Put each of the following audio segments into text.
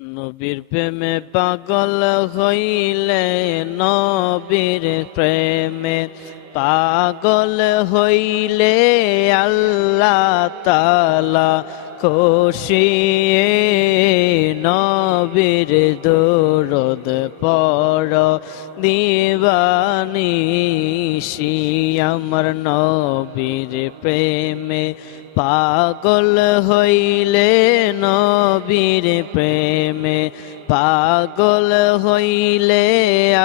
নবীর প্রেমে পাগল হইলে নবীর প্রেমে পাগল হইলে আল্লাহ তালা খুশি নবীর দরদ পড় দিবানিশি আমার নবীর প্রেমে পাগল হইলে নবীর প্রেমে পাগল হইলে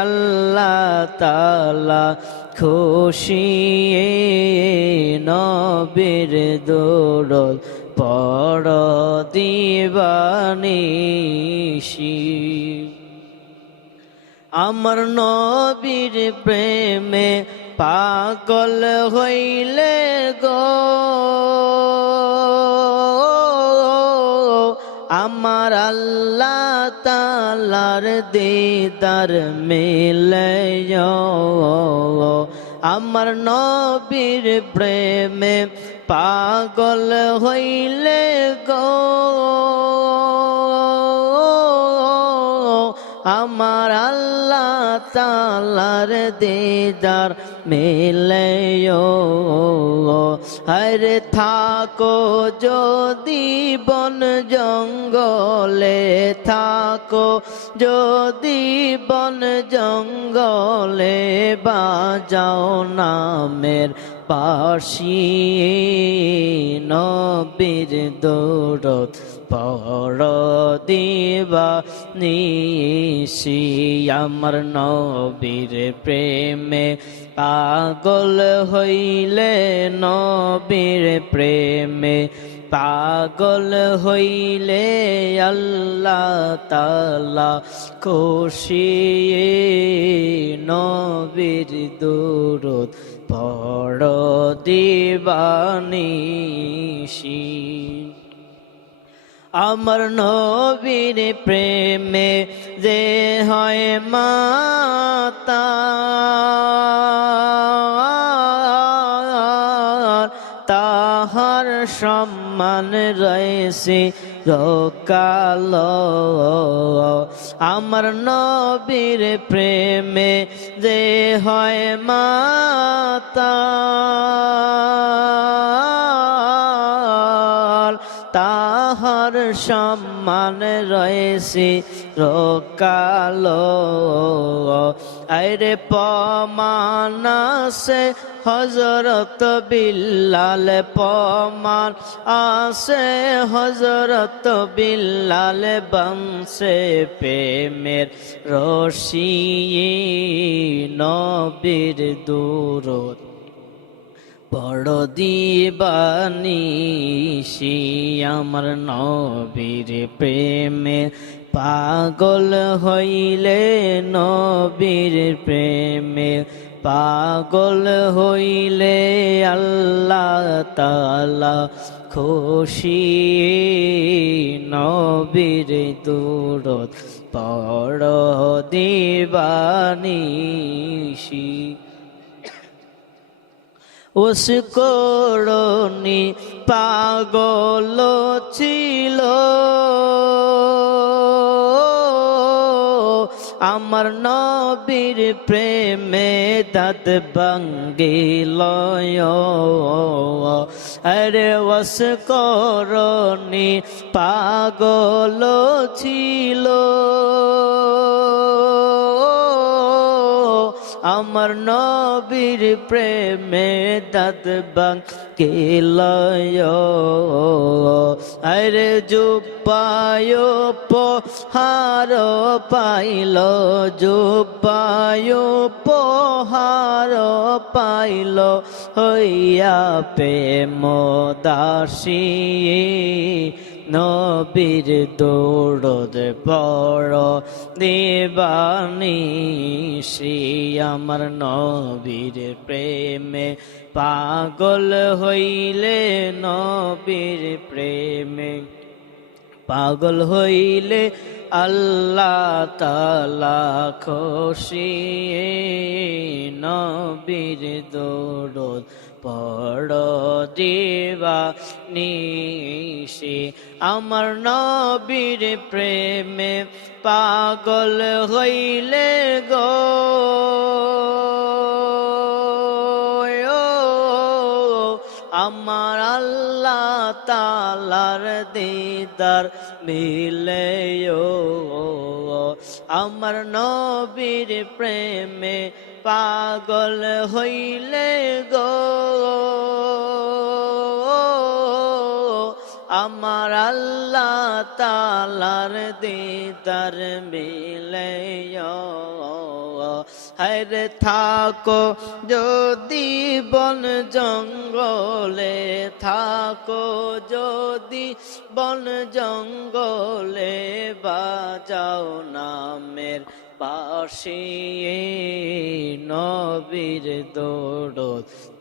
আল্লাহ তালা খুশি নবীর দৌড় পড় দিবানিশি আমার নবীর প্রেমে পাগল হইলে গো। আমার আল্লাহ তালার দিদার মিলে আমার নবীর প্রেমে পাগল হইলে গো। আমার আল্লাহ তালার দিদার মেলে হরে থাকো যদি বন জঙ্গলে থাকো যদি বন জঙ্গলে বাজাও নামের পাশি নবীর দৌড়ত পড় দিবা নিশি আমার নবীর প্রেমে পাগল হইলে নবীর প্রেমে পাগল হইলে আল্লাহ তালা খুশি নবীর দূরত পড় দিবানিশি আমার নবীর প্রেমে যে হয় মাতা। তাহার সম্মান রয়েছে রকাল আমার নবীর প্রেমে যে হয় মাতা। সম্মান রয়েছে রকালো আরে পমানাসে হজরত বিল্লাল পমান আসে হজরত বিল্লাল বংশে প্রেমের রশি, নবীর দূরত বড় দিবানিশি আমার নবীর প্রেমে পাগল হইলে নবীর প্রেমে পাগল হইলে আল্লাহ তালা খুশি নবীর দূরত। পড় দিবানিশি ওস করণি পাগল ছিল। আমার নবীর প্রেমে দাঁত বাঙ্গিল আরে ওস করণি পাগল ছিল। আমার নবীর প্রেমে দাঁত বাঙ্গিল আরে জুপায় পোহার পাইল জুপায় পোহার পাইল হইয়া প্রেম দাসী। নবীর দৌড়দ পড় দেবানিশি আমার নবীর প্রেমে। পাগল হইলে নবীর প্রেমে। পাগল হইলে আল্লাহ তালা খুশি নবীর দৌড় বড় দিবা নিশি আমার নবীর প্রেমে পাগল হইলে গো। তালার দিদার মিলে আমার নবীর প্রেমে পাগল হইলে গো। আমার আল্লাহ তালার দিদার মিলে হরে থাকো যদি বন জঙ্গলে থাকো যদি বন জঙ্গলে বাজাও নামের পাশে নবীর দৌড়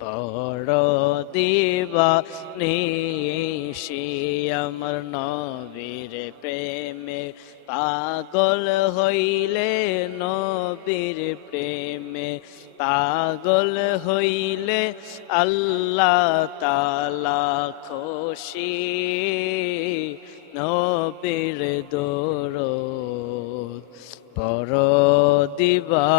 পড় দিবা নিশি আমার নবীর প্রেমে। পাগল হইলে নবীর প্রেমে, পাগল হইলে আল্লাহ তালা খুশি। নবীর দৌড় পর দিবানিশি